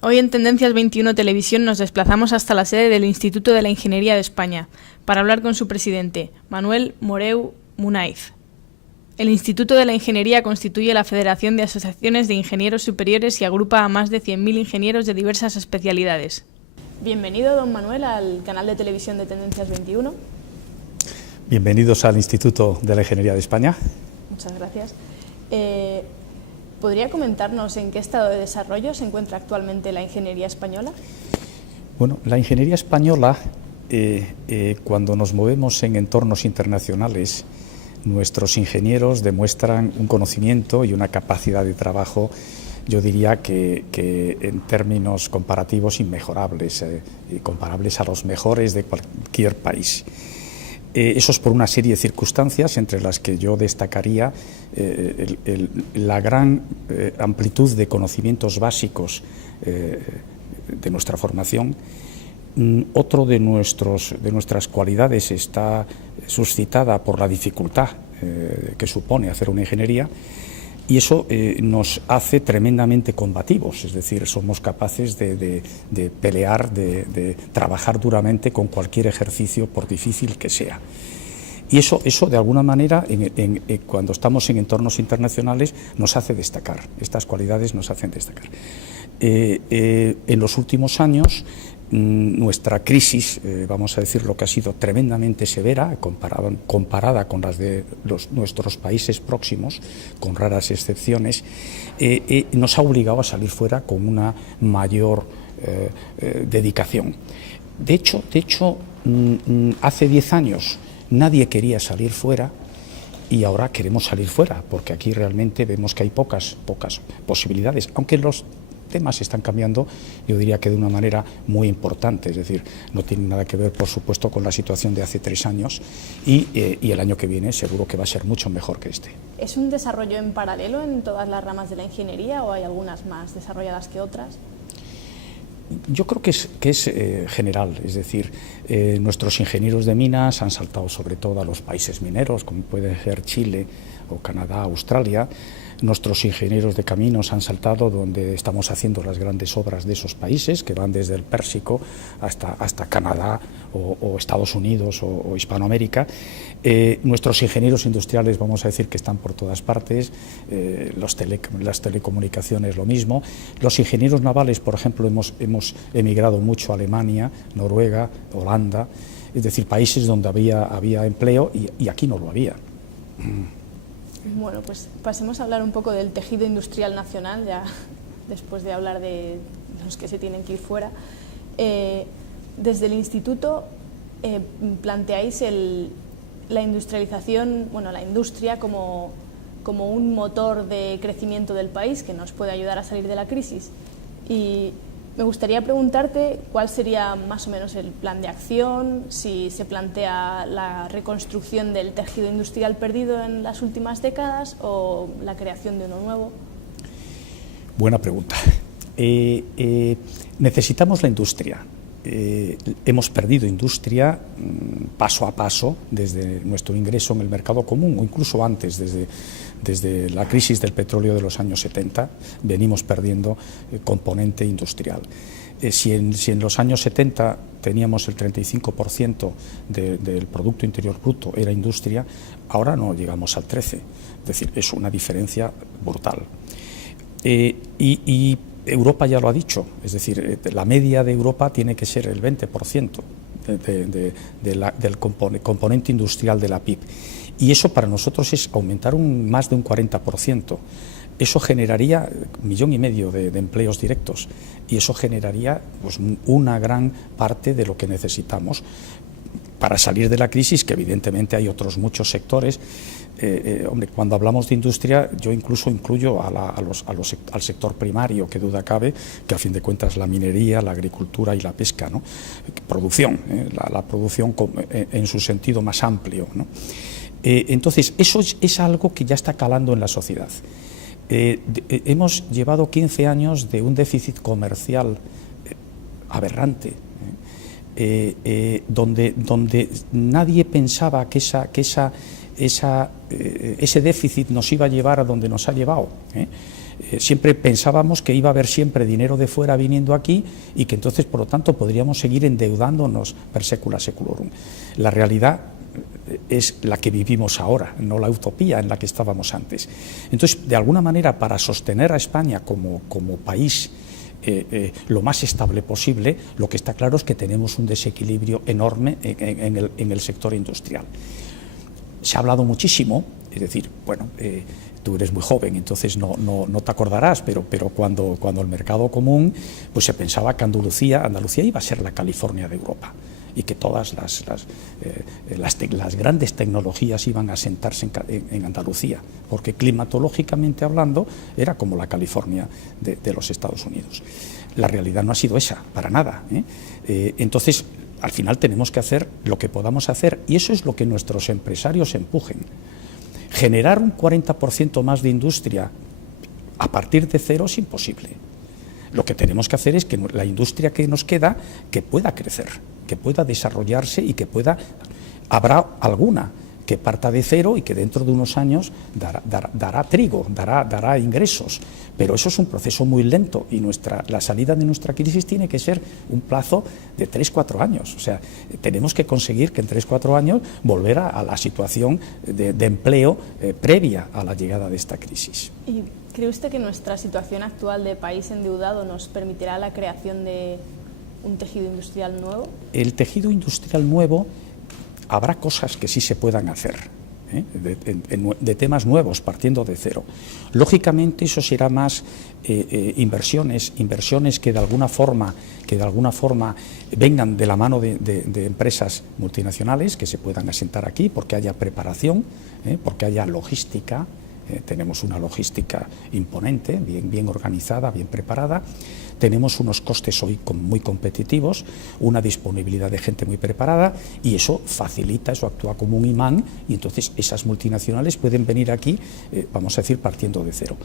Hoy en Tendencias 21 Televisión nos desplazamos hasta la sede del Instituto de la Ingeniería de España para hablar con su presidente, Manuel Moreu Munaiz. El Instituto de la Ingeniería constituye la Federación de Asociaciones de Ingenieros Superiores y agrupa a más de 100.000 ingenieros de diversas especialidades. Bienvenido, don Manuel, al canal de televisión de Tendencias 21. Bienvenidos al Instituto de la Ingeniería de España. Muchas gracias. ¿Podría comentarnos en qué estado de desarrollo se encuentra actualmente la ingeniería española? Bueno, la ingeniería española, cuando nos movemos en entornos internacionales, nuestros ingenieros demuestran un conocimiento y una capacidad de trabajo, yo diría que en términos comparativos inmejorables, comparables a los mejores de cualquier país. Eso es por una serie de circunstancias, entre las que yo destacaría la gran amplitud de conocimientos básicos de nuestra formación. Otro de nuestras cualidades está suscitada por la dificultad que supone hacer una ingeniería, y eso nos hace tremendamente combativos, es decir, somos capaces de pelear, de trabajar duramente con cualquier ejercicio, por difícil que sea. Y eso de alguna manera, cuando estamos en entornos internacionales, nos hace destacar, estas cualidades nos hacen destacar. En los últimos años, nuestra crisis, vamos a decir, lo que ha sido tremendamente severa, comparada con las de nuestros países próximos, con raras excepciones, nos ha obligado a salir fuera con una mayor dedicación. De hecho, hace 10 años nadie quería salir fuera, y ahora queremos salir fuera, porque aquí realmente vemos que hay pocas posibilidades, aunque los temas están cambiando, yo diría que de una manera muy importante, es decir, no tiene nada que ver, por supuesto, con la situación de hace 3 años, y el año que viene seguro que va a ser mucho mejor que este. ¿Es un desarrollo en paralelo en todas las ramas de la ingeniería o hay algunas más desarrolladas que otras? Yo creo que es general, es decir, nuestros ingenieros de minas han saltado sobre todo a los países mineros, como puede ser Chile o Canadá, Australia. Nuestros ingenieros de caminos han saltado donde estamos haciendo las grandes obras de esos países, que van desde el Pérsico hasta Canadá o Estados Unidos o Hispanoamérica. Nuestros ingenieros industriales, vamos a decir que están por todas partes, las telecomunicaciones lo mismo. Los ingenieros navales, por ejemplo, hemos emigrado mucho a Alemania, Noruega, Holanda, es decir, países donde había empleo y aquí no lo había. Bueno, pues pasemos a hablar un poco del tejido industrial nacional, ya después de hablar de los que se tienen que ir fuera. Desde el Instituto planteáis la industrialización, bueno, la industria como un motor de crecimiento del país que nos puede ayudar a salir de la crisis. Y me gustaría preguntarte cuál sería más o menos el plan de acción, si se plantea la reconstrucción del tejido industrial perdido en las últimas décadas o la creación de uno nuevo. Buena pregunta. Necesitamos la industria. Hemos perdido industria paso a paso desde nuestro ingreso en el mercado común, o incluso antes, desde la crisis del petróleo de los años 70, venimos perdiendo componente industrial. Si en los años 70 teníamos el 35% del Producto Interior Bruto era industria, ahora no llegamos al 13%, es decir, es una diferencia brutal. Y Europa ya lo ha dicho, es decir, la media de Europa tiene que ser el 20% del componente industrial de la PIB. Y eso para nosotros es aumentar más de un 40%. Eso generaría 1,5 millones de empleos directos, y eso generaría pues, una gran parte de lo que necesitamos para salir de la crisis, que evidentemente hay otros muchos sectores. Hombre, cuando hablamos de industria, yo incluso incluyo al sector primario, que duda cabe, que a fin de cuentas la minería, la agricultura y la pesca, ¿no? Producción, la producción en su sentido más amplio, ¿no? Entonces, eso es algo que ya está calando en la sociedad. Hemos llevado 15 años de un déficit comercial aberrante, donde nadie pensaba que ese déficit nos iba a llevar a donde nos ha llevado. Siempre pensábamos que iba a haber siempre dinero de fuera viniendo aquí y que entonces, por lo tanto, podríamos seguir endeudándonos per secula seculorum. La realidad es la que vivimos ahora, no la utopía en la que estábamos antes. Entonces, de alguna manera, para sostener a España como país lo más estable posible, lo que está claro es que tenemos un desequilibrio enorme en el sector industrial. Se ha hablado muchísimo, es decir, bueno, tú eres muy joven, entonces no te acordarás, pero cuando el mercado común, pues se pensaba que Andalucía iba a ser la California de Europa y que todas las grandes tecnologías iban a asentarse en Andalucía, porque climatológicamente hablando era como la California de los Estados Unidos. La realidad no ha sido esa, para nada, entonces, al final tenemos que hacer lo que podamos hacer, y eso es lo que nuestros empresarios empujen. Generar un 40% más de industria a partir de cero es imposible. Lo que tenemos que hacer es que la industria que nos queda, que pueda crecer, que pueda desarrollarse y que pueda... Habrá alguna que parta de cero y que dentro de unos años dará trigo, dará ingresos, pero eso es un proceso muy lento y la salida de nuestra crisis tiene que ser un plazo de 3-4 años. O sea, tenemos que conseguir que en 3-4 años volver a la situación de empleo previa a la llegada de esta crisis. ¿Y cree usted que nuestra situación actual de país endeudado nos permitirá la creación de un tejido industrial nuevo? El tejido industrial nuevo, habrá cosas que sí se puedan hacer, de temas nuevos, partiendo de cero. Lógicamente eso será más inversiones que de alguna forma vengan de la mano de empresas multinacionales que se puedan asentar aquí, porque haya preparación, porque haya logística. Tenemos una logística imponente, bien organizada, bien preparada. Tenemos unos costes hoy muy competitivos, una disponibilidad de gente muy preparada, y eso facilita, eso actúa como un imán, y entonces esas multinacionales pueden venir aquí, vamos a decir, partiendo de cero.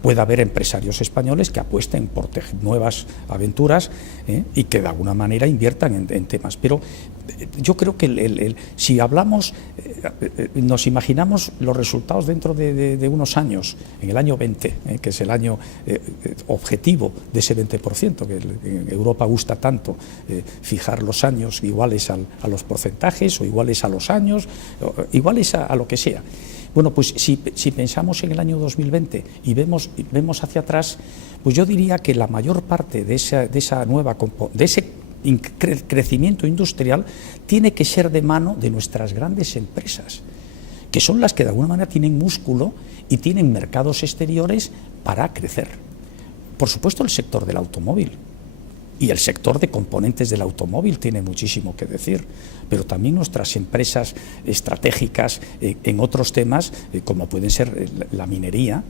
Puede haber empresarios españoles que apuesten por nuevas aventuras y que de alguna manera inviertan en temas, pero yo creo que si hablamos, nos imaginamos los resultados dentro de unos años, en el año 20, que es el año objetivo de ese 20%, que en Europa gusta tanto fijar los años iguales a los porcentajes, o iguales a los años, o iguales a lo que sea. Bueno, pues si pensamos en el año 2020 y vemos hacia atrás, pues yo diría que la mayor parte de ese crecimiento industrial tiene que ser de mano de nuestras grandes empresas, que son las que de alguna manera tienen músculo y tienen mercados exteriores para crecer. Por supuesto, el sector del automóvil y el sector de componentes del automóvil tiene muchísimo que decir, pero también nuestras empresas estratégicas en otros temas, como pueden ser la minería,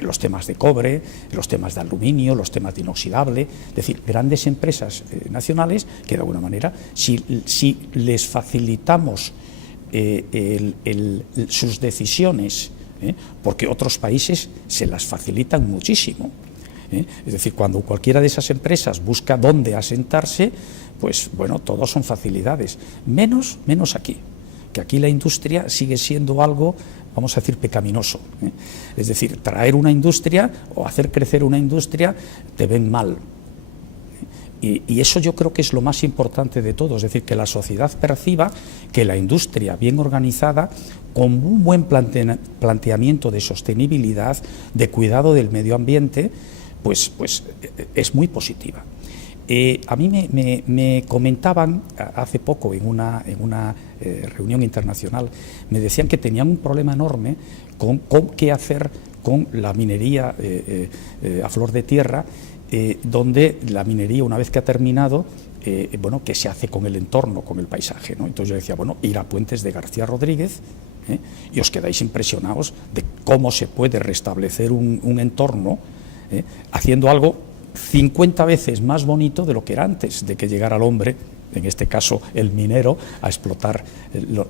los temas de cobre, los temas de aluminio, los temas de inoxidable, es decir, grandes empresas nacionales que de alguna manera, si les facilitamos sus decisiones, porque otros países se las facilitan muchísimo. Es decir, cuando cualquiera de esas empresas busca dónde asentarse, pues bueno, todos son facilidades, menos aquí, que aquí la industria sigue siendo algo, vamos a decir, pecaminoso. Es decir, traer una industria o hacer crecer una industria te ven mal. Y eso yo creo que es lo más importante de todo, es decir, que la sociedad perciba que la industria bien organizada, con un buen planteamiento de sostenibilidad, de cuidado del medio ambiente, pues es muy positiva. A mí me comentaban hace poco en una reunión internacional, me decían que tenían un problema enorme con qué hacer con la minería a flor de tierra, donde la minería, una vez que ha terminado, bueno, ¿qué se hace con el entorno, con el paisaje, ¿no? Entonces yo decía, bueno, ir a Puentes de García Rodríguez, y os quedáis impresionados de cómo se puede restablecer un entorno haciendo algo 50 veces más bonito de lo que era antes de que llegara el hombre, en este caso el minero, a explotar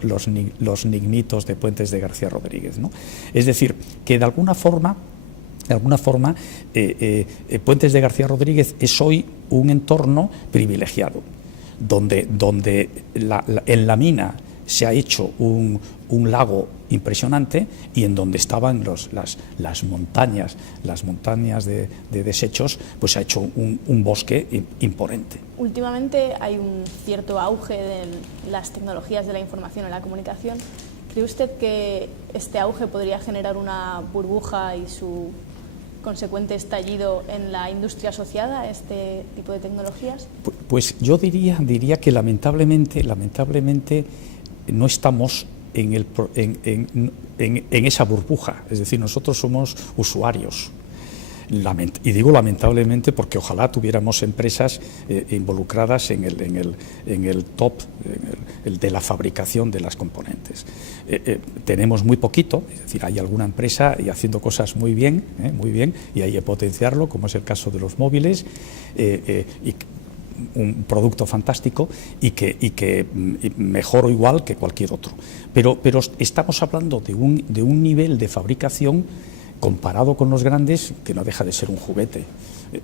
los lignitos de Puentes de García Rodríguez, ¿no? Es decir, que de alguna forma Puentes de García Rodríguez es hoy un entorno privilegiado, donde en la mina se ha hecho un lago impresionante, y en donde estaban las montañas de desechos, pues se ha hecho un bosque imponente. Últimamente hay un cierto auge de las tecnologías de la información y la comunicación. ¿Cree usted que este auge podría generar una burbuja y su consecuente estallido en la industria asociada a este tipo de tecnologías? Pues yo diría que lamentablemente no estamos en esa burbuja. Es decir, nosotros somos usuarios. Y digo lamentablemente porque ojalá tuviéramos empresas involucradas en el top, el de la fabricación de las componentes. Tenemos muy poquito, es decir, hay alguna empresa y haciendo cosas muy bien, y hay que potenciarlo, como es el caso de los móviles, y un producto fantástico y que mejor o igual que cualquier otro. Pero estamos hablando de un nivel de fabricación comparado con los grandes, que no deja de ser un juguete.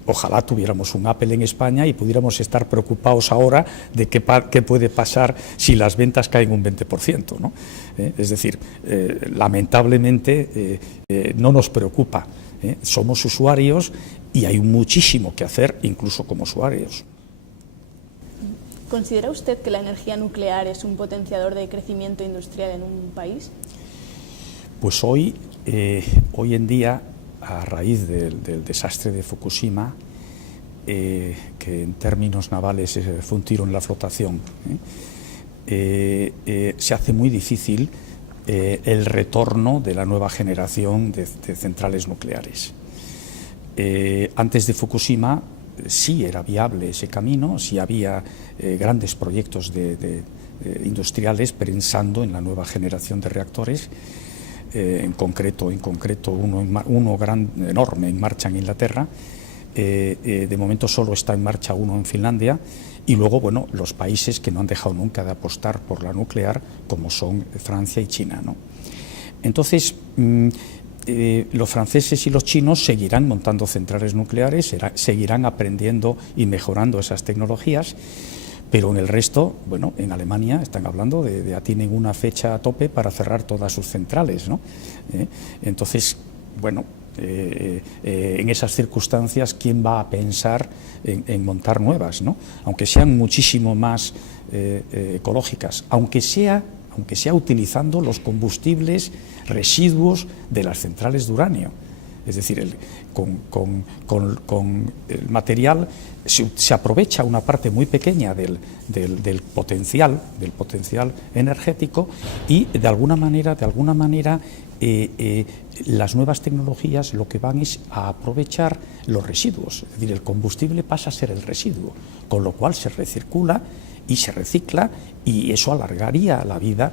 Ojalá tuviéramos un Apple en España y pudiéramos estar preocupados ahora de qué puede pasar si las ventas caen un 20%, ¿no? Es decir, lamentablemente no nos preocupa. Somos usuarios y hay muchísimo que hacer, incluso como usuarios. ¿Considera usted que la energía nuclear es un potenciador de crecimiento industrial en un país? Pues hoy en día, a raíz del desastre de Fukushima, que en términos navales fue un tiro en la flotación, se hace muy difícil el retorno de la nueva generación de centrales nucleares. Antes de Fukushima sí era viable ese camino, sí había grandes proyectos industriales pensando en la nueva generación de reactores. En concreto uno enorme en marcha en Inglaterra. De momento solo está en marcha uno en Finlandia, y luego, bueno, los países que no han dejado nunca de apostar por la nuclear, como son Francia y China, ¿no? Entonces, los franceses y los chinos seguirán montando centrales nucleares, seguirán aprendiendo y mejorando esas tecnologías. Pero en el resto, bueno, en Alemania están hablando ya tienen una fecha a tope para cerrar todas sus centrales, ¿no? Entonces, bueno, en esas circunstancias, ¿quién va a pensar en montar nuevas, ¿no? Aunque sean muchísimo más ecológicas, aunque sea utilizando los combustibles residuos de las centrales de uranio? Es decir, con el material se aprovecha una parte muy pequeña del potencial energético, y de alguna manera las nuevas tecnologías lo que van es a aprovechar los residuos. Es decir, el combustible pasa a ser el residuo, con lo cual se recircula y se recicla, y eso alargaría la vida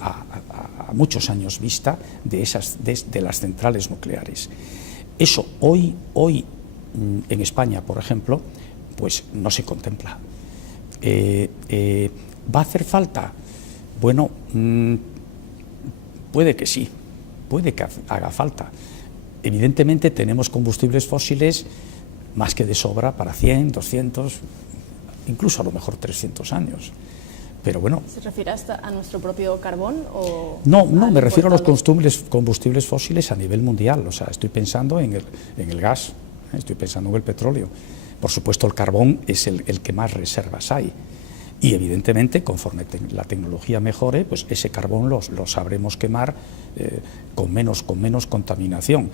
a muchos años vista de las centrales nucleares. Eso hoy en España, por ejemplo, pues no se contempla. ¿Va a hacer falta? Bueno, puede que sí, puede que haga falta. Evidentemente tenemos combustibles fósiles más que de sobra para 100, 200, incluso a lo mejor 300 años. Pero bueno. ¿Se refiere hasta a nuestro propio carbón o...? No, me refiero a los combustibles fósiles a nivel mundial. O sea, estoy pensando en el gas, estoy pensando en el petróleo. Por supuesto, el carbón es el que más reservas hay. Y evidentemente, conforme la tecnología mejore, pues ese carbón lo sabremos quemar con menos contaminación.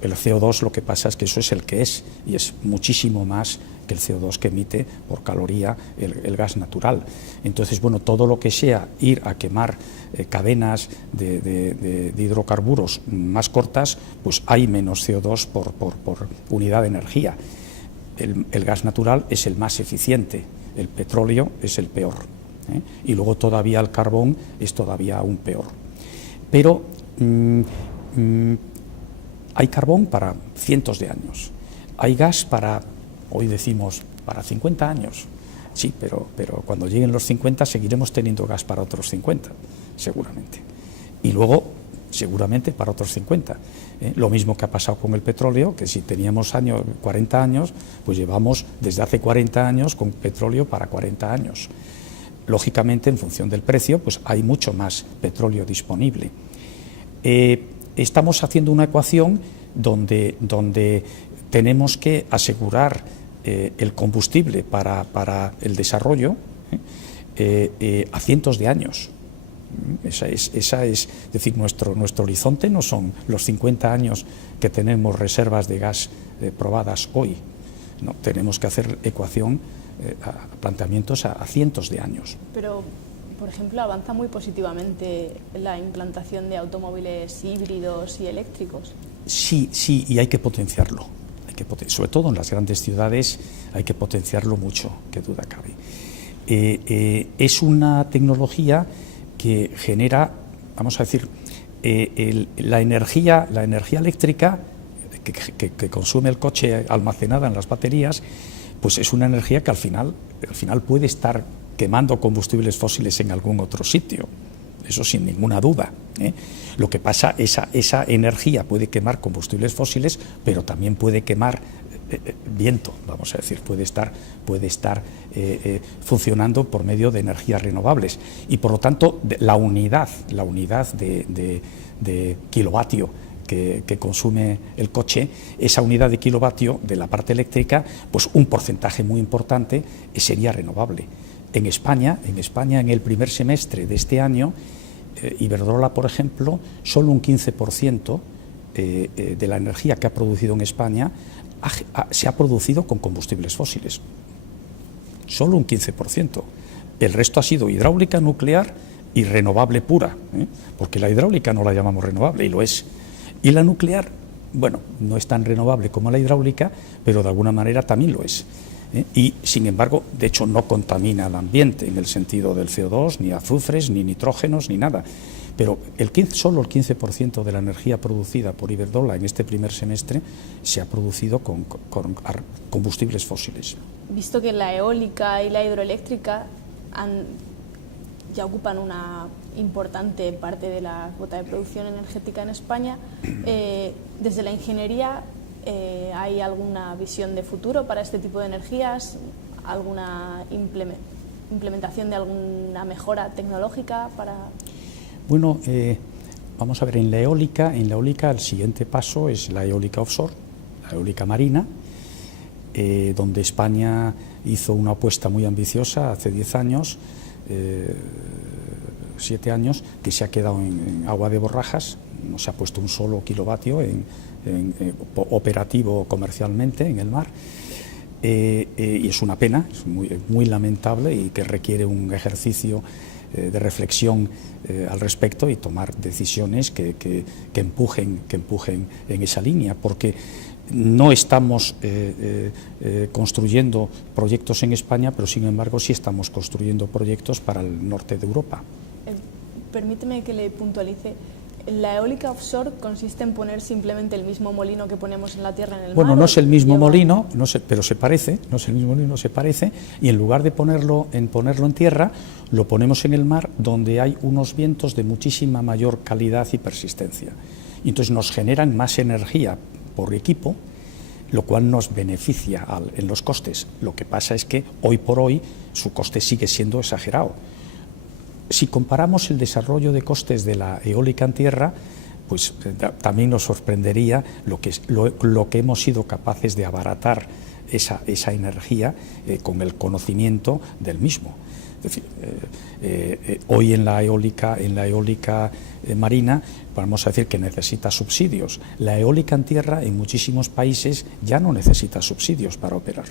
El CO2, lo que pasa es que eso es el que es, y es muchísimo más que el CO2 que emite por caloría el gas natural. Entonces, bueno, todo lo que sea ir a quemar cadenas de hidrocarburos más cortas, pues hay menos CO2 por unidad de energía. El gas natural es el más eficiente, el petróleo es el peor, y luego todavía el carbón es todavía aún peor. Pero hay carbón para cientos de años, hay gas para, hoy decimos, para 50 años. Sí, pero cuando lleguen los 50 seguiremos teniendo gas para otros 50, seguramente. Y luego, seguramente, para otros 50. Lo mismo que ha pasado con el petróleo, que si teníamos 40 años, pues llevamos desde hace 40 años con petróleo para 40 años. lógicamente, en función del precio, pues hay mucho más petróleo disponible. Estamos haciendo una ecuación donde tenemos que asegurar el combustible para el desarrollo a cientos de años. Esa es decir, nuestro horizonte no son los 50 años que tenemos reservas de gas probadas hoy. No, tenemos que hacer ecuación, planteamientos a cientos de años. Pero, por ejemplo, avanza muy positivamente la implantación de automóviles híbridos y eléctricos. Sí, y hay que potenciarlo. Sobre todo en las grandes ciudades hay que potenciarlo mucho, qué duda cabe. Es una tecnología que genera, vamos a decir, la energía eléctrica que consume el coche almacenada en las baterías, pues es una energía que al final puede estar quemando combustibles fósiles en algún otro sitio, eso sin ninguna duda. Lo que pasa, esa energía puede quemar combustibles fósiles, pero también puede quemar viento, vamos a decir, puede estar funcionando por medio de energías renovables, y por lo tanto la unidad de kilovatio que consume el coche, esa unidad de kilovatio de la parte eléctrica, pues un porcentaje muy importante sería renovable. En España, en el primer semestre de este año, Iberdrola, por ejemplo, solo un 15% de la energía que ha producido en España se ha producido con combustibles fósiles. Solo un 15%. El resto ha sido hidráulica, nuclear y renovable pura, porque la hidráulica no la llamamos renovable, y lo es. Y la nuclear, bueno, no es tan renovable como la hidráulica, pero de alguna manera también lo es. Y, sin embargo, de hecho no contamina el ambiente en el sentido del CO2, ni azufres, ni nitrógenos, ni nada. Pero solo el 15% de la energía producida por Iberdrola en este primer semestre se ha producido con combustibles fósiles. Visto que la eólica y la hidroeléctrica ya ocupan una importante parte de la cuota de producción energética en España, desde la ingeniería, ¿hay alguna visión de futuro para este tipo de energías? ¿Alguna implementación de alguna mejora tecnológica para...? Bueno, vamos a ver, en la eólica el siguiente paso es la eólica offshore, la eólica marina, donde España hizo una apuesta muy ambiciosa hace 10 años, 7 años, que se ha quedado en agua de borrajas, no se ha puesto un solo kilovatio operativo comercialmente en el mar, y es una pena, es muy lamentable, y que requiere un ejercicio de reflexión al respecto y tomar decisiones que empujen en esa línea, porque no estamos construyendo proyectos en España, pero sin embargo sí estamos construyendo proyectos para el norte de Europa. Permíteme que le puntualice. ¿La eólica offshore consiste en poner simplemente el mismo molino que ponemos en la tierra en el mar? Bueno, no es el mismo molino, pero se parece, no es el mismo molino, se parece, y en lugar de ponerlo en tierra, lo ponemos en el mar, donde hay unos vientos de muchísima mayor calidad y persistencia. Y entonces nos generan más energía por equipo, lo cual nos beneficia en los costes. Lo que pasa es que hoy por hoy su coste sigue siendo exagerado. Si comparamos el desarrollo de costes de la eólica en tierra, pues también nos sorprendería lo que hemos sido capaces de abaratar esa energía con el conocimiento del mismo. Es decir, hoy en la eólica marina vamos a decir que necesita subsidios. La eólica en tierra en muchísimos países ya no necesita subsidios para operar.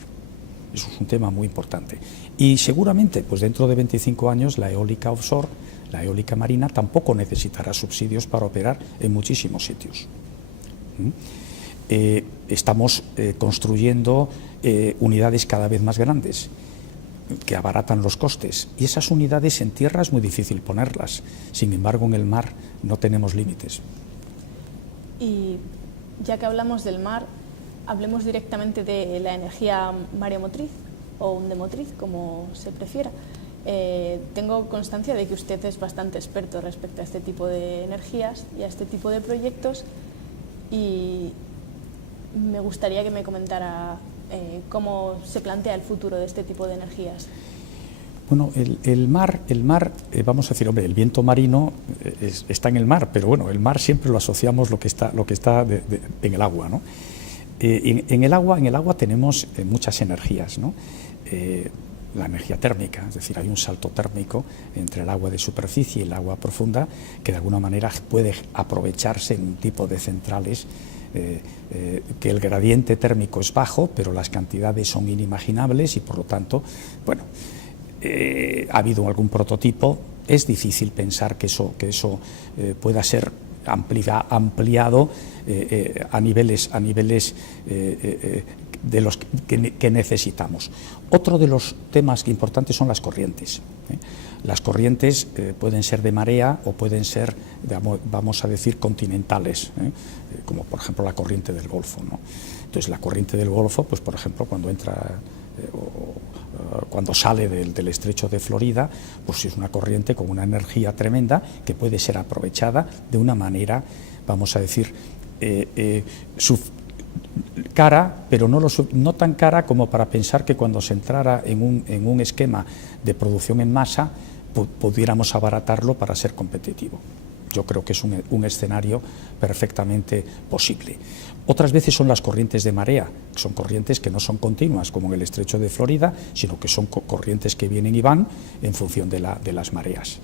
Eso es un tema muy importante. Y seguramente, pues dentro de 25 años, la eólica offshore, la eólica marina, tampoco necesitará subsidios para operar en muchísimos sitios. Estamos construyendo unidades cada vez más grandes que abaratan los costes, y esas unidades en tierra es muy difícil ponerlas. Sin embargo, en el mar no tenemos límites. Y ya que hablamos del mar, hablemos directamente de la energía mareomotriz o hundemotriz, como se prefiera. Tengo constancia de que usted es bastante experto respecto a este tipo de energías y a este tipo de proyectos, y me gustaría que me comentara cómo se plantea el futuro de este tipo de energías. Bueno, el mar, vamos a decir, hombre, el viento marino está en el mar, pero bueno, el mar siempre lo asociamos lo que está en el agua, ¿no? En el agua tenemos muchas energías, ¿no? La energía térmica, es decir, hay un salto térmico entre el agua de superficie y el agua profunda que de alguna manera puede aprovecharse en un tipo de centrales que el gradiente térmico es bajo, pero las cantidades son inimaginables y por lo tanto, bueno, ha habido algún prototipo. Es difícil pensar que eso pueda ser ampliado a niveles de los que necesitamos. Otro de los temas importantes son las corrientes. Las corrientes pueden ser de marea o pueden ser, vamos a decir, continentales, como por ejemplo la corriente del Golfo, ¿no? Entonces la corriente del Golfo, pues por ejemplo cuando entra cuando sale del estrecho de Florida, pues es una corriente con una energía tremenda que puede ser aprovechada de una manera, vamos a decir, cara, pero no tan cara como para pensar que cuando se entrara en un esquema de producción en masa pudiéramos abaratarlo para ser competitivo. Yo creo que es un escenario perfectamente posible. Otras veces son las corrientes de marea, que son corrientes que no son continuas, como en el estrecho de Florida, sino que son corrientes que vienen y van en función de las mareas.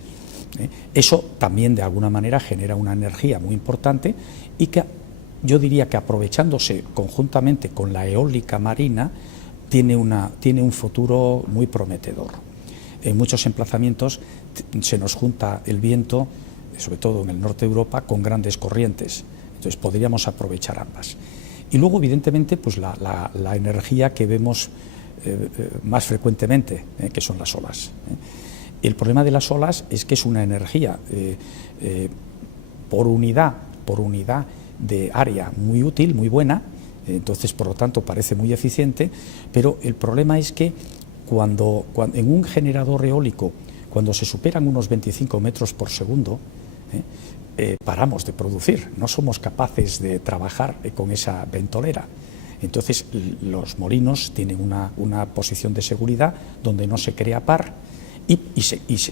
Eso también de alguna manera genera una energía muy importante y que yo diría que aprovechándose conjuntamente con la eólica marina tiene un futuro muy prometedor. En muchos emplazamientos se nos junta el viento, sobre todo en el norte de Europa, con grandes corrientes. Entonces podríamos aprovechar ambas. Y luego, evidentemente, pues la energía que vemos más frecuentemente, que son las olas. El problema de las olas es que es una energía por unidad de área muy útil, muy buena, entonces por lo tanto parece muy eficiente, pero el problema es que cuando en un generador eólico, cuando se superan unos 25 metros por segundo, paramos de producir, no somos capaces de trabajar con esa ventolera. Entonces los molinos tienen una posición de seguridad donde no se crea par y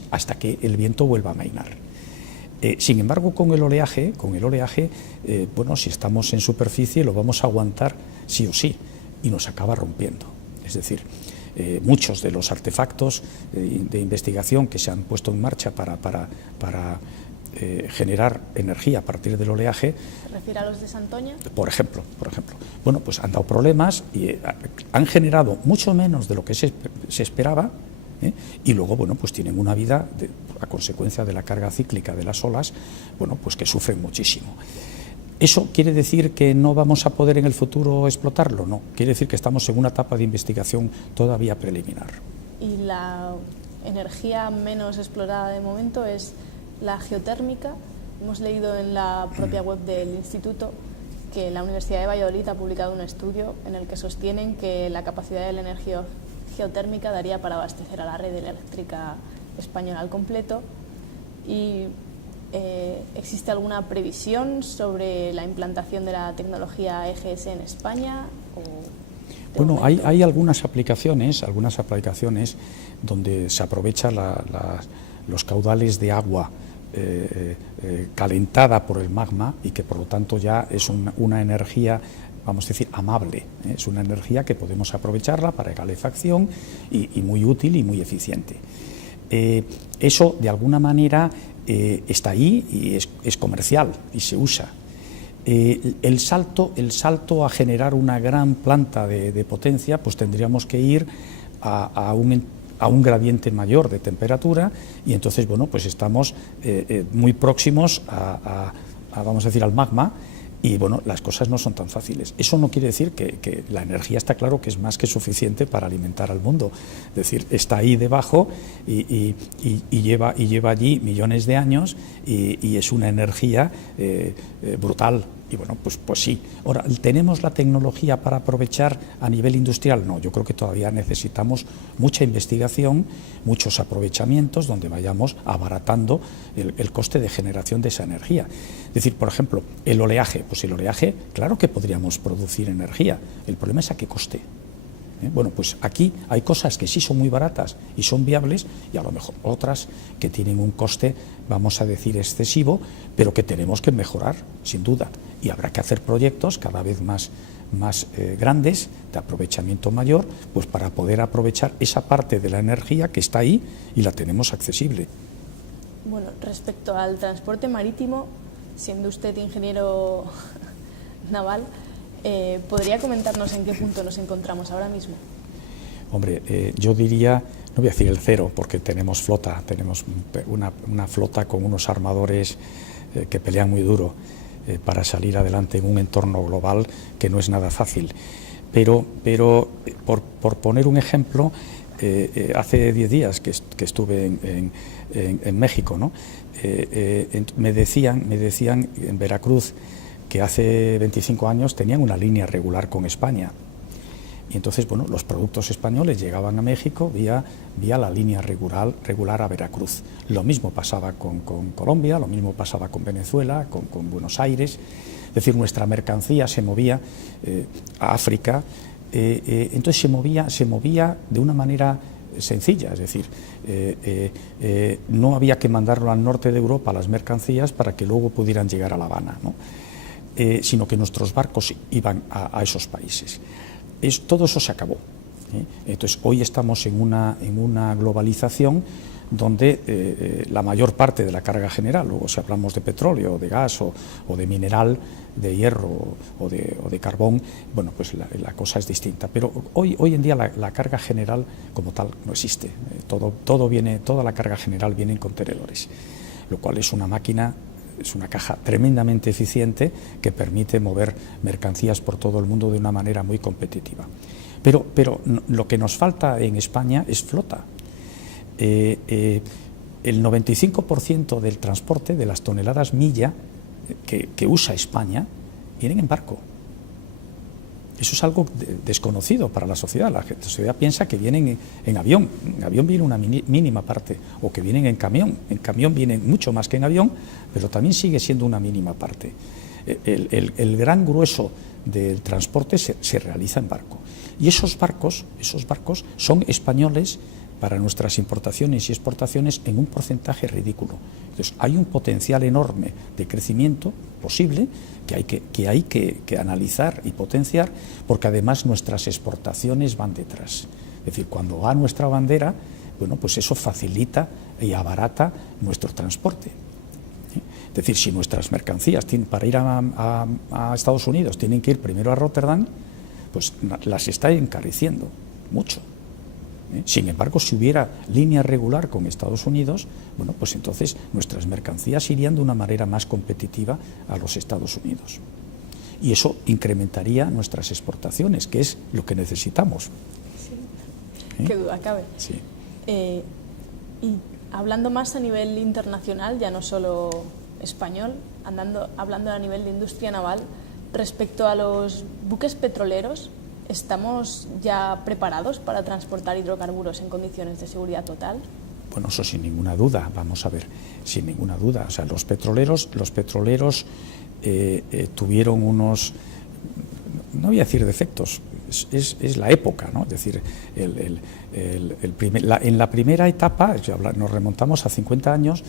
hasta que el viento vuelva a amainar. Sin embargo, con el oleaje, bueno, si estamos en superficie lo vamos a aguantar sí o sí y nos acaba rompiendo. Es decir, muchos de los artefactos de investigación que se han puesto en marcha para generar energía a partir del oleaje. ¿Se refiere a los de Santoña? Por ejemplo. Bueno, pues han dado problemas y han generado mucho menos de lo que se esperaba, y luego, bueno, pues tienen una vida a consecuencia de la carga cíclica de las olas, bueno, pues que sufren muchísimo. ¿Eso quiere decir que no vamos a poder en el futuro explotarlo? No, quiere decir que estamos en una etapa de investigación todavía preliminar. ¿Y la energía menos explorada de momento es la geotérmica? Hemos leído en la propia web del instituto que la Universidad de Valladolid ha publicado un estudio en el que sostienen que la capacidad de la energía geotérmica daría para abastecer a la red eléctrica española al completo. Y ¿existe alguna previsión sobre la implantación de la tecnología EGS en España? Bueno, hay algunas aplicaciones donde se aprovecha los caudales de agua calentada por el magma y que por lo tanto ya es una energía, vamos a decir, amable. Es una energía que podemos aprovecharla para calefacción y muy útil y muy eficiente. Eso de alguna manera está ahí y es comercial y se usa. El salto a generar una gran planta de potencia, pues tendríamos que ir a un gradiente mayor de temperatura y entonces, bueno, pues estamos muy próximos vamos a decir, al magma. Y bueno, las cosas no son tan fáciles. Eso no quiere decir que la energía está claro que es más que suficiente para alimentar al mundo. Es decir, está ahí debajo y lleva allí millones de años y es una energía brutal. Y bueno, pues sí. Ahora, ¿tenemos la tecnología para aprovechar a nivel industrial? No, yo creo que todavía necesitamos mucha investigación, muchos aprovechamientos donde vayamos abaratando el coste de generación de esa energía. Es decir, por ejemplo, el oleaje. Pues el oleaje, claro que podríamos producir energía. El problema es a qué coste. Bueno, pues aquí hay cosas que sí son muy baratas y son viables, y a lo mejor otras que tienen un coste, vamos a decir, excesivo, pero que tenemos que mejorar, sin duda. Y habrá que hacer proyectos cada vez más grandes, de aprovechamiento mayor, pues para poder aprovechar esa parte de la energía que está ahí y la tenemos accesible. Bueno, respecto al transporte marítimo, siendo usted ingeniero naval, ¿podría comentarnos en qué punto nos encontramos ahora mismo? Hombre, yo diría, no voy a decir el cero, porque tenemos flota, tenemos una flota con unos armadores que pelean muy duro para salir adelante en un entorno global que no es nada fácil. Pero por poner un ejemplo, hace 10 días que estuve en México, ¿no? Me decían en Veracruz que hace 25 años tenían una línea regular con España. Y entonces, bueno, los productos españoles llegaban a México vía la línea regular a Veracruz. Lo mismo pasaba con Colombia, lo mismo pasaba con Venezuela, con Buenos Aires. Es decir, nuestra mercancía se movía a África, entonces se movía de una manera sencilla, es decir, no había que mandarlo al norte de Europa las mercancías para que luego pudieran llegar a La Habana, ¿no? Sino que nuestros barcos iban a esos países. Todo eso se acabó. Entonces, hoy estamos en una globalización donde la mayor parte de la carga general, luego si hablamos de petróleo, de gas o de mineral, de hierro o de carbón, bueno, pues la cosa es distinta. Pero hoy en día la carga general como tal no existe. Toda la carga general viene en contenedores, lo cual es una máquina. Es una caja tremendamente eficiente que permite mover mercancías por todo el mundo de una manera muy competitiva. Pero lo que nos falta en España es flota. El 95% del transporte de las toneladas milla que usa España vienen en barco. Eso es algo desconocido para la sociedad. La sociedad piensa que vienen en avión. En avión viene una mínima parte, o que vienen en camión. En camión vienen mucho más que en avión, pero también sigue siendo una mínima parte. El gran grueso del transporte se realiza en barco. Y esos barcos son españoles para nuestras importaciones y exportaciones en un porcentaje ridículo. Entonces, hay un potencial enorme de crecimiento posible que hay que analizar y potenciar, porque además nuestras exportaciones van detrás. Es decir, cuando va nuestra bandera, bueno, pues eso facilita y abarata nuestro transporte. Es decir, si nuestras mercancías para ir a Estados Unidos tienen que ir primero a Rotterdam, pues las está encareciendo mucho. Sin embargo, si hubiera línea regular con Estados Unidos, bueno, pues entonces nuestras mercancías irían de una manera más competitiva a los Estados Unidos. Y eso incrementaría nuestras exportaciones, que es lo que necesitamos. Sí. Qué duda cabe. Sí. Y hablando más a nivel internacional, ya no solo español, hablando a nivel de industria naval, respecto a los buques petroleros, ¿estamos ya preparados para transportar hidrocarburos en condiciones de seguridad total? Bueno, eso sin ninguna duda, vamos a ver, sin ninguna duda. O sea, los petroleros tuvieron unos, no voy a decir defectos, es la época, ¿no? Es decir, en la primera etapa, nos remontamos a 50 años,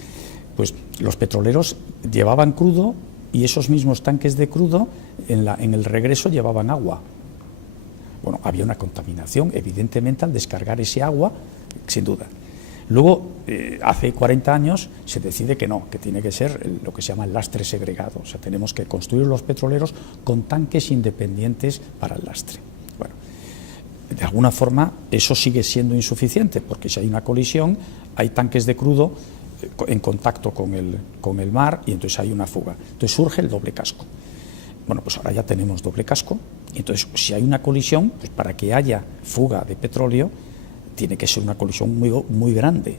pues los petroleros llevaban crudo y esos mismos tanques de crudo en el regreso llevaban agua. Bueno, había una contaminación, evidentemente, al descargar ese agua, sin duda. Luego, hace 40 años, se decide que no, que tiene que ser lo que se llama el lastre segregado. O sea, tenemos que construir los petroleros con tanques independientes para el lastre. Bueno, de alguna forma, eso sigue siendo insuficiente, porque si hay una colisión, hay tanques de crudo en contacto con el mar y entonces hay una fuga. Entonces surge el doble casco. Bueno, pues ahora ya tenemos doble casco. Entonces, si hay una colisión, pues para que haya fuga de petróleo, tiene que ser una colisión muy grande.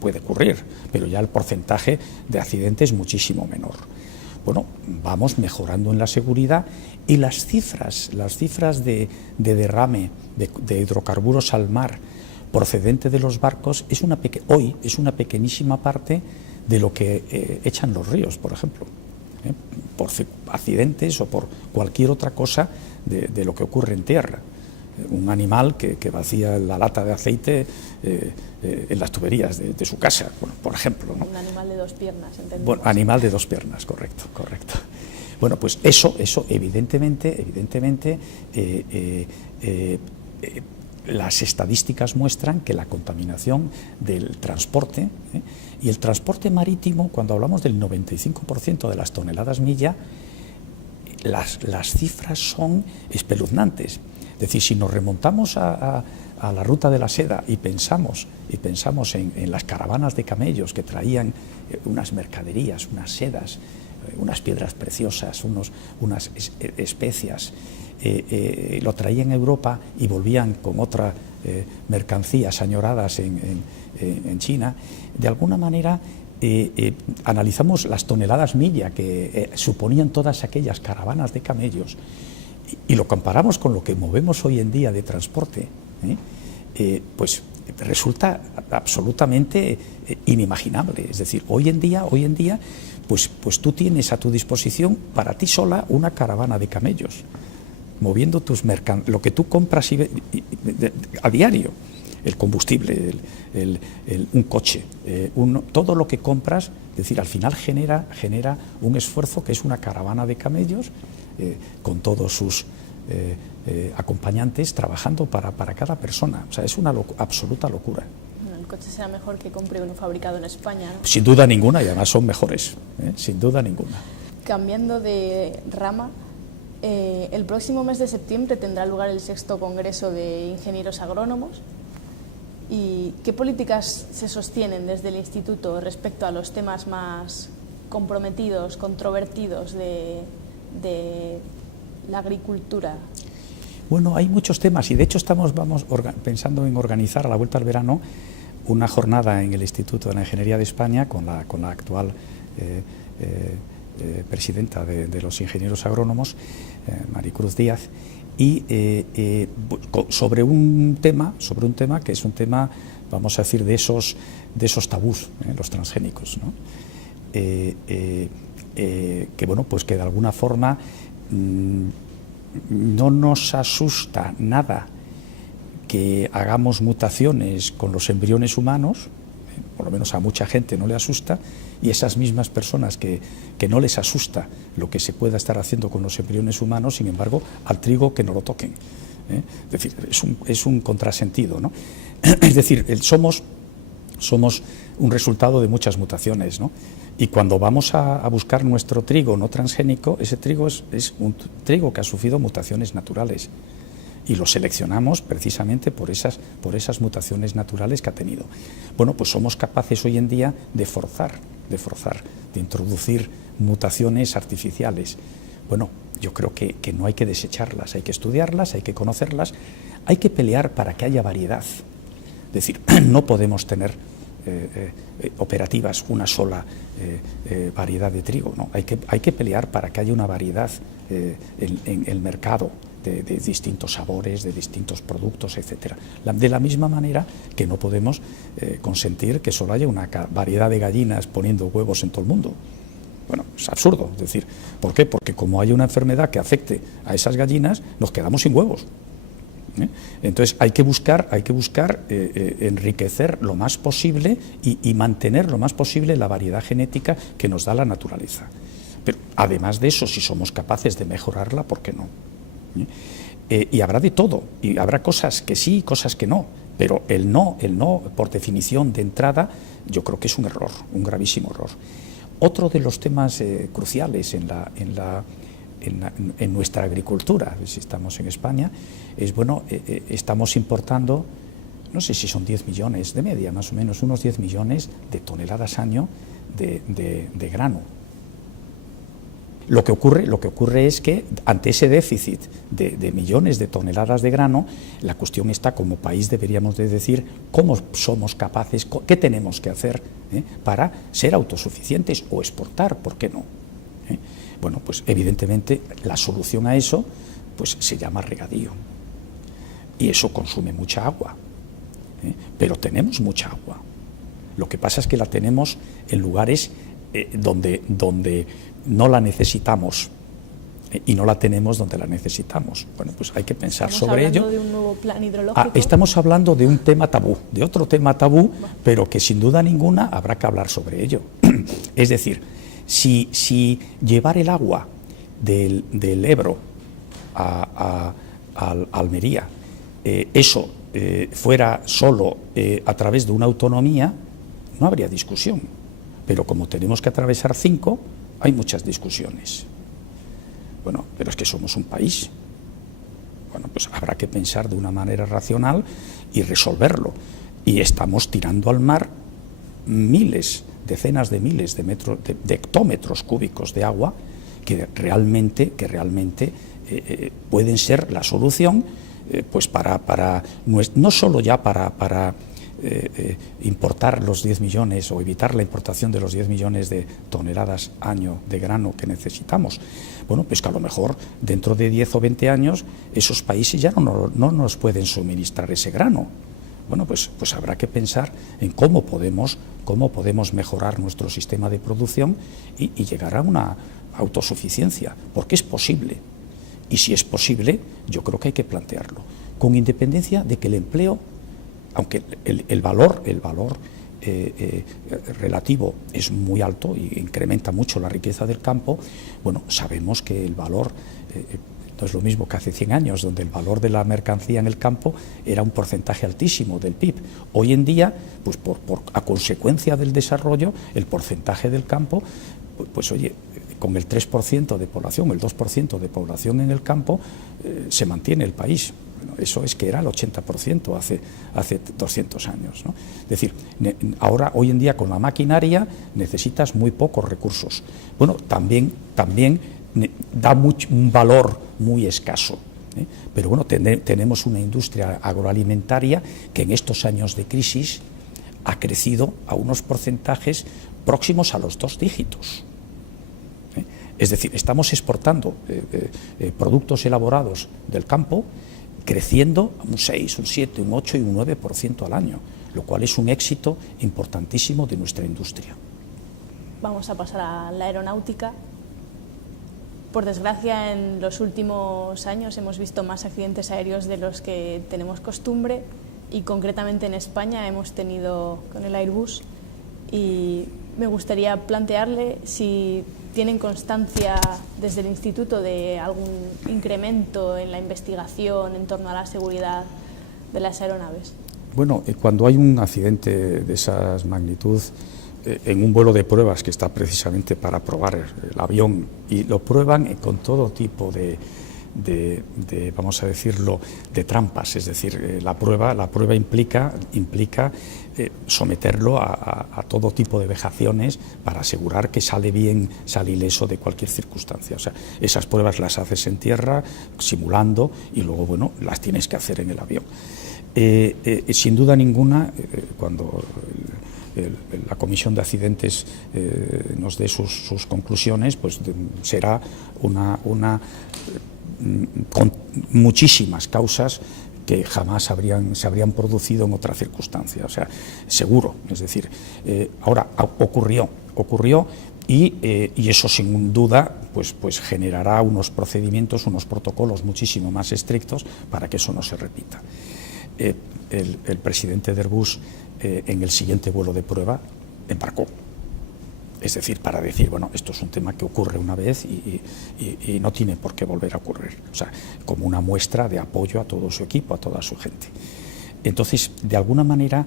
Puede ocurrir, pero ya el porcentaje de accidentes es muchísimo menor. Bueno, vamos mejorando en la seguridad y las cifras de derrame de hidrocarburos al mar procedente de los barcos hoy es una pequeñísima parte de lo que echan los ríos, por ejemplo. Por accidentes o por cualquier otra cosa de lo que ocurre en tierra. un animal que vacía la lata de aceite en las tuberías de su casa, bueno, por ejemplo, ¿no? Un animal de dos piernas, entendemos. Bueno, animal de dos piernas, correcto. Bueno, pues eso evidentemente, las estadísticas muestran que la contaminación del transporte, y el transporte marítimo, cuando hablamos del 95% de las toneladas milla, las cifras son espeluznantes. Es decir, si nos remontamos a la ruta de la seda y pensamos en las caravanas de camellos que traían unas mercaderías, unas sedas, unas piedras preciosas, unas especias, lo traían a Europa y volvían con otra mercancías añoradas en China, de alguna manera analizamos las toneladas milla que suponían todas aquellas caravanas de camellos y lo comparamos con lo que movemos hoy en día de transporte, pues resulta absolutamente inimaginable. Es decir, hoy en día pues tú tienes a tu disposición para ti sola una caravana de camellos, moviendo lo que tú compras a diario, el combustible, un coche, todo lo que compras, es decir, al final genera un esfuerzo que es una caravana de camellos con todos sus acompañantes trabajando para cada persona. O sea, es una absoluta locura. El coche será mejor que compre uno fabricado en España, ¿no? Sin duda ninguna, y además son mejores, sin duda ninguna. Cambiando de rama, el próximo mes de septiembre tendrá lugar el 6º Congreso de Ingenieros Agrónomos. ¿Y qué políticas se sostienen desde el Instituto respecto a los temas más comprometidos, controvertidos de la agricultura? Bueno, hay muchos temas y de hecho vamos pensando en organizar a la vuelta al verano una jornada en el Instituto de la Ingeniería de España con la actual presidenta de los ingenieros agrónomos, Maricruz Díaz, y sobre un tema que es un tema, vamos a decir, de esos tabús, los transgénicos, ¿no? Que bueno, pues que de alguna forma no nos asusta nada que hagamos mutaciones con los embriones humanos, por lo menos a mucha gente no le asusta, y esas mismas personas que no les asusta lo que se pueda estar haciendo con los embriones humanos, sin embargo, al trigo que no lo toquen. Es decir, es un contrasentido, ¿no? Es decir, somos un resultado de muchas mutaciones, ¿no? Y cuando vamos a buscar nuestro trigo no transgénico, ese trigo es un trigo que ha sufrido mutaciones naturales. Y lo seleccionamos precisamente por esas mutaciones naturales que ha tenido. Bueno, pues somos capaces hoy en día de introducir mutaciones artificiales. Bueno, yo creo que no hay que desecharlas, hay que estudiarlas, hay que conocerlas, hay que pelear para que haya variedad. Es decir, no podemos tener operativas una sola variedad de trigo, ¿no? Hay que pelear para que haya una variedad en el mercado, de distintos sabores, de distintos productos, etcétera. De la misma manera que no podemos consentir que solo haya una variedad de gallinas poniendo huevos en todo el mundo. Bueno, es absurdo. Es decir, ¿por qué? Porque como hay una enfermedad que afecte a esas gallinas, nos quedamos sin huevos. Entonces hay que buscar enriquecer lo más posible y mantener lo más posible la variedad genética que nos da la naturaleza. Pero además de eso, si somos capaces de mejorarla, ¿por qué no? Y habrá de todo, y habrá cosas que sí, cosas que no, pero el no, por definición de entrada, yo creo que es un error, un gravísimo error. Otro de los temas cruciales en nuestra agricultura, si estamos en España, es, bueno, estamos importando, no sé si son 10 millones de media, más o menos, unos 10 millones de toneladas año de grano. Lo que ocurre es que ante ese déficit de millones de toneladas de grano, la cuestión está, como país deberíamos de decir cómo somos capaces, qué tenemos que hacer para ser autosuficientes o exportar, ¿por qué no? Bueno, pues evidentemente la solución a eso pues se llama regadío, y eso consume mucha agua, pero tenemos mucha agua. Lo que pasa es que la tenemos en lugares donde no la necesitamos y no la tenemos donde la necesitamos. Bueno, pues hay que pensar sobre ello. ¿Estamos hablando de un nuevo plan hidrológico? Estamos hablando de un tema tabú, de otro tema tabú, pero que sin duda ninguna habrá que hablar sobre ello. Es decir, si llevar el agua del Ebro a Almería, eso fuera solo a través de una autonomía, no habría discusión. Pero como tenemos que atravesar 5, hay muchas discusiones. Bueno, pero es que somos un país. Bueno, pues habrá que pensar de una manera racional y resolverlo. Y estamos tirando al mar miles, decenas de miles de hectómetros cúbicos de agua que realmente pueden ser la solución, pues no solo ya para importar los 10 millones o evitar la importación de los 10 millones de toneladas año de grano que necesitamos. Bueno, pues que a lo mejor dentro de 10 o 20 años esos países ya no nos pueden suministrar ese grano. Bueno, pues habrá que pensar en cómo podemos mejorar nuestro sistema de producción y llegar a una autosuficiencia, porque es posible. Y si es posible, yo creo que hay que plantearlo, con independencia de que el empleo, aunque el valor relativo es muy alto y incrementa mucho la riqueza del campo, bueno, sabemos que el valor no es lo mismo que hace 100 años, donde el valor de la mercancía en el campo era un porcentaje altísimo del PIB. Hoy en día, pues a consecuencia del desarrollo, el porcentaje del campo, pues oye, con el 3% de población, el 2% de población en el campo, se mantiene el país. Bueno, eso es que era el 80% hace 200 años, ¿no? Es decir, hoy en día con la maquinaria necesitas muy pocos recursos. Bueno, también da un valor muy escaso, ¿eh? Pero bueno, tenemos una industria agroalimentaria que en estos años de crisis ha crecido a unos porcentajes próximos a los 2 dígitos. Es decir, estamos exportando productos elaborados del campo creciendo a un 6, un 7, un 8 y un 9% al año, lo cual es un éxito importantísimo de nuestra industria. Vamos a pasar a la aeronáutica. Por desgracia, en los últimos años hemos visto más accidentes aéreos de los que tenemos costumbre, y concretamente en España hemos tenido con el Airbus, y me gustaría plantearle si tienen constancia desde el Instituto de algún incremento en la investigación en torno a la seguridad de las aeronaves. Bueno, cuando hay un accidente de esa magnitud, en un vuelo de pruebas que está precisamente para probar el avión, y lo prueban con todo tipo de vamos a decirlo, de trampas, es decir, la prueba implica someterlo a todo tipo de vejaciones para asegurar que sale bien, sale ileso de cualquier circunstancia. O sea, esas pruebas las haces en tierra, simulando, y luego, bueno, las tienes que hacer en el avión. Sin duda ninguna, cuando la Comisión de Accidentes nos dé sus conclusiones, pues será con muchísimas causas que jamás se habrían producido en otra circunstancia, o sea, seguro. Es decir, ahora ocurrió y eso sin duda pues generará unos procedimientos, unos protocolos muchísimo más estrictos para que eso no se repita. El presidente de Airbus en el siguiente vuelo de prueba embarcó. Es decir, para decir, bueno, esto es un tema que ocurre una vez y no tiene por qué volver a ocurrir. O sea, como una muestra de apoyo a todo su equipo, a toda su gente. Entonces, de alguna manera,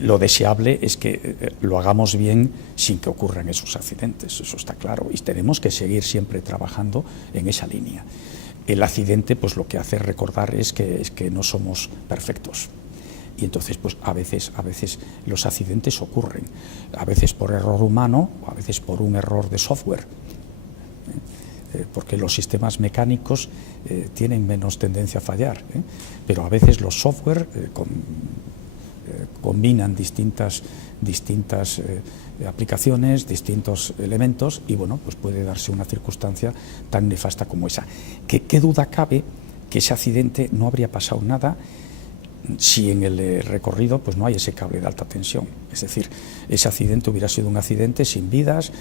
lo deseable es que lo hagamos bien sin que ocurran esos accidentes, eso está claro. Y tenemos que seguir siempre trabajando en esa línea. El accidente, pues lo que hace recordar es que no somos perfectos. Y entonces, pues a veces los accidentes ocurren, a veces por error humano, o a veces por un error de software, porque los sistemas mecánicos tienen menos tendencia a fallar, pero a veces los software combinan distintas aplicaciones, distintos elementos, y bueno, pues puede darse una circunstancia tan nefasta como esa. ¿Qué duda cabe que ese accidente no habría pasado nada si en el recorrido pues no hay ese cable de alta tensión. Es decir, ese accidente hubiera sido un accidente sin vidas,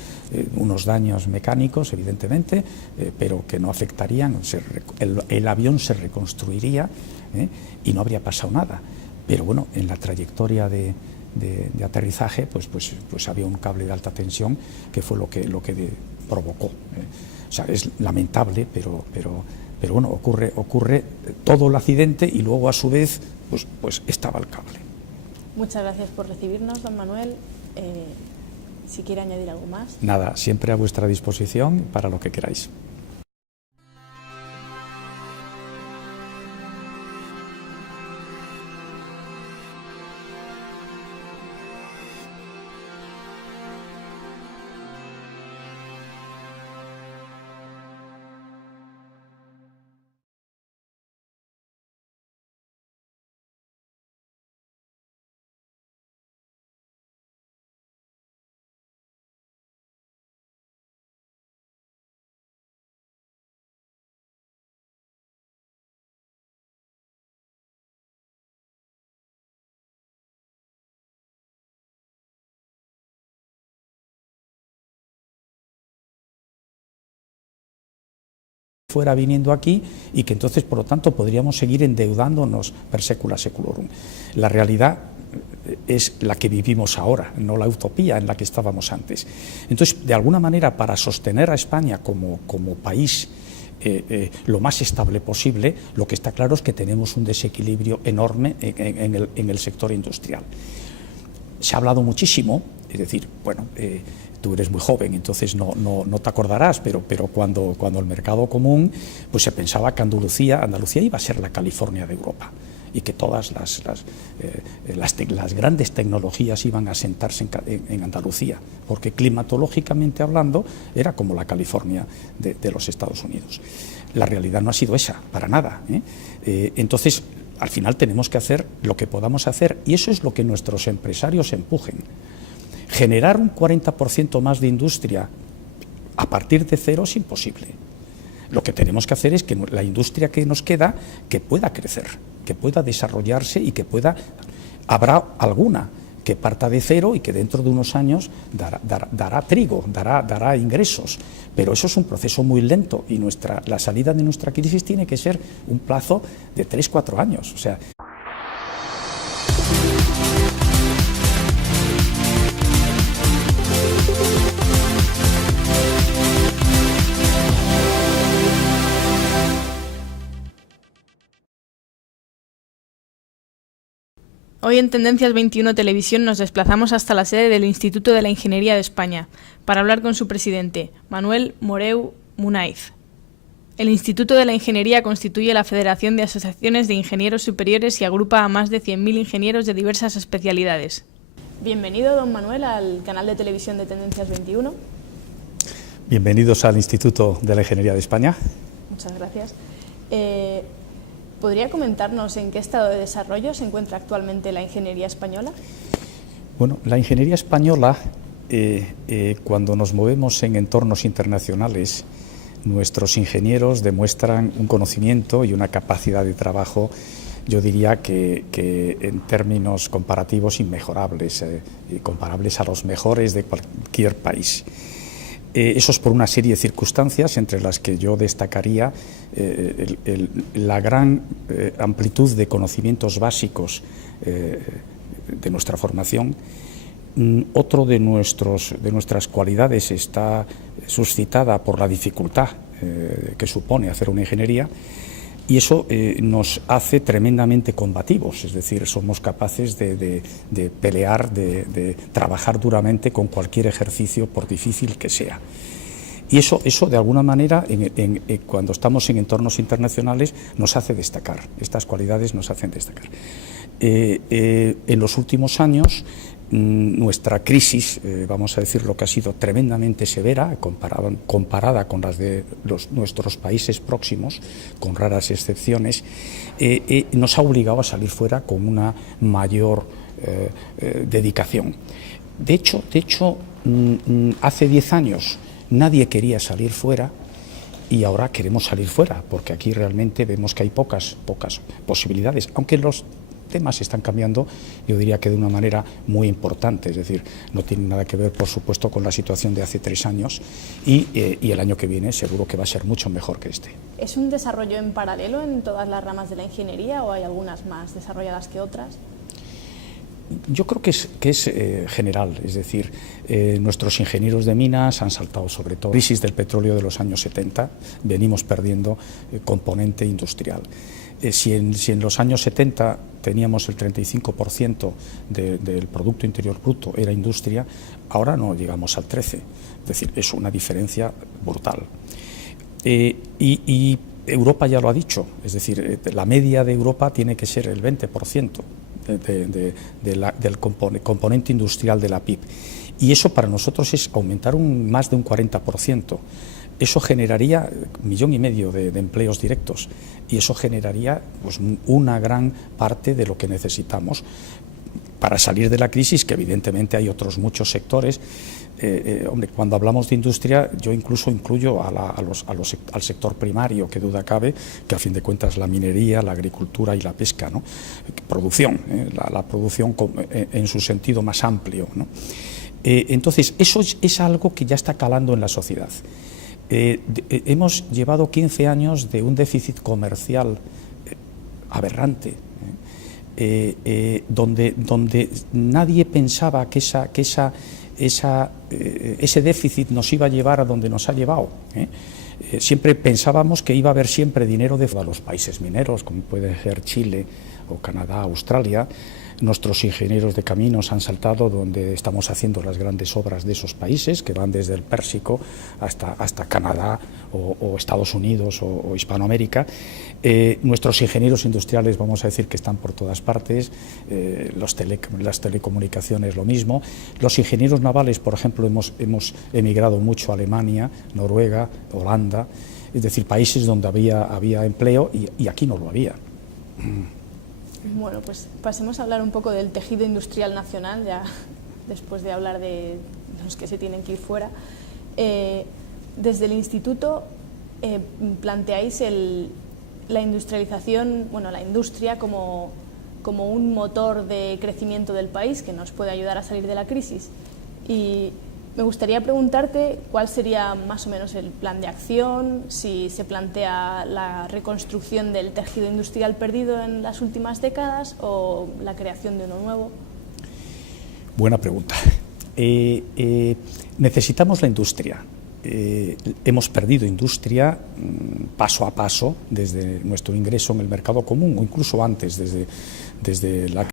unos daños mecánicos evidentemente, pero que no afectarían, el avión se reconstruiría y no habría pasado nada. Pero bueno, en la trayectoria de aterrizaje pues había un cable de alta tensión que fue lo que provocó. O sea, es lamentable, pero bueno, ocurre todo el accidente y luego a su vez pues estaba el cable. Muchas gracias por recibirnos, don Manuel. Si quiere añadir algo más. Nada, siempre a vuestra disposición para lo que queráis. Fuera viniendo aquí y que entonces por lo tanto podríamos seguir endeudándonos per secula seculorum. La realidad es la que vivimos ahora, no la utopía en la que estábamos antes. Entonces, de alguna manera, para sostener a España como país lo más estable posible, lo que está claro es que tenemos un desequilibrio enorme en el sector industrial. Se ha hablado muchísimo, es decir, bueno, tú eres muy joven, entonces no te acordarás, pero cuando el mercado común, pues se pensaba que Andalucía iba a ser la California de Europa y que todas las grandes tecnologías iban a sentarse en Andalucía, porque climatológicamente hablando era como la California de los Estados Unidos. La realidad no ha sido esa, para nada, entonces, al final tenemos que hacer lo que podamos hacer y eso es lo que nuestros empresarios empujen. Generar un 40% más de industria a partir de cero es imposible. Lo que tenemos que hacer es que la industria que nos queda, que pueda crecer, que pueda desarrollarse y que pueda... Habrá alguna que parta de cero y que dentro de unos años dará trigo, dará ingresos, pero eso es un proceso muy lento y la salida de nuestra crisis tiene que ser un plazo de 3-4 años. O sea, Hoy en Tendencias 21 Televisión nos desplazamos hasta la sede del Instituto de la Ingeniería de España para hablar con su presidente, Manuel Moreu Munaiz. El Instituto de la Ingeniería constituye la Federación de Asociaciones de Ingenieros Superiores y agrupa a más de 100.000 ingenieros de diversas especialidades. Bienvenido, don Manuel, al canal de televisión de Tendencias 21. Bienvenidos al Instituto de la Ingeniería de España. Muchas gracias. ¿Podría comentarnos en qué estado de desarrollo se encuentra actualmente la ingeniería española? Bueno, la ingeniería española, cuando nos movemos en entornos internacionales, nuestros ingenieros demuestran un conocimiento y una capacidad de trabajo, yo diría que en términos comparativos inmejorables, comparables a los mejores de cualquier país. Eso es por una serie de circunstancias, entre las que yo destacaría la gran amplitud de conocimientos básicos de nuestra formación. Otro de nuestras cualidades está suscitada por la dificultad que supone hacer una ingeniería, y eso nos hace tremendamente combativos, es decir, somos capaces de pelear, de trabajar duramente con cualquier ejercicio, por difícil que sea. Y eso de alguna manera, cuando estamos en entornos internacionales, nos hace destacar, estas cualidades nos hacen destacar. En los últimos años, nuestra crisis, vamos a decir lo que ha sido tremendamente severa, comparada con las de nuestros países próximos, con raras excepciones, nos ha obligado a salir fuera con una mayor dedicación. De hecho, hace 10 años nadie quería salir fuera y ahora queremos salir fuera, porque aquí realmente vemos que hay pocas posibilidades, aunque temas están cambiando, yo diría que de una manera muy importante, es decir, no tiene nada que ver, por supuesto, con la situación de hace 3 años y el año que viene seguro que va a ser mucho mejor que este. ¿Es un desarrollo en paralelo en todas las ramas de la ingeniería o hay algunas más desarrolladas que otras? Yo creo que es general, es decir, nuestros ingenieros de minas han saltado sobre todo. La crisis del petróleo de los años 70, venimos perdiendo componente industrial. Si en los años 70 teníamos el 35% del Producto Interior Bruto era industria, ahora no llegamos al 13%, es decir, es una diferencia brutal. Y Europa ya lo ha dicho, es decir, la media de Europa tiene que ser el 20% del componente industrial de la PIB. Y eso para nosotros es aumentar más de un 40%. Eso generaría 1,5 millones de empleos directos y eso generaría pues, una gran parte de lo que necesitamos para salir de la crisis, que evidentemente hay otros muchos sectores. Hombre, cuando hablamos de industria, yo incluso incluyo al sector primario, que duda cabe, que a fin de cuentas la minería, la agricultura y la pesca, ¿no? Producción, la producción en su sentido más amplio, ¿no? Entonces, eso es algo que ya está calando en la sociedad. Hemos llevado 15 años de un déficit comercial aberrante, donde nadie pensaba que ese déficit nos iba a llevar a donde nos ha llevado. Siempre pensábamos que iba a haber siempre dinero de los países mineros, como puede ser Chile o Canadá, Australia. Nuestros ingenieros de caminos han saltado donde estamos haciendo las grandes obras de esos países, que van desde el Pérsico hasta Canadá o Estados Unidos o Hispanoamérica. Nuestros ingenieros industriales, vamos a decir que están por todas partes, las telecomunicaciones lo mismo. Los ingenieros navales, por ejemplo, hemos emigrado mucho a Alemania, Noruega, Holanda, es decir, países donde había empleo y aquí no lo había. Bueno, pues pasemos a hablar un poco del tejido industrial nacional, ya después de hablar de los que se tienen que ir fuera. Desde el Instituto planteáis la industrialización, bueno, la industria como un motor de crecimiento del país que nos puede ayudar a salir de la crisis. Y me gustaría preguntarte cuál sería más o menos el plan de acción, si se plantea la reconstrucción del tejido industrial perdido en las últimas décadas o la creación de uno nuevo. Buena pregunta. Necesitamos la industria. Hemos perdido industria paso a paso desde nuestro ingreso en el mercado común o incluso antes, desde la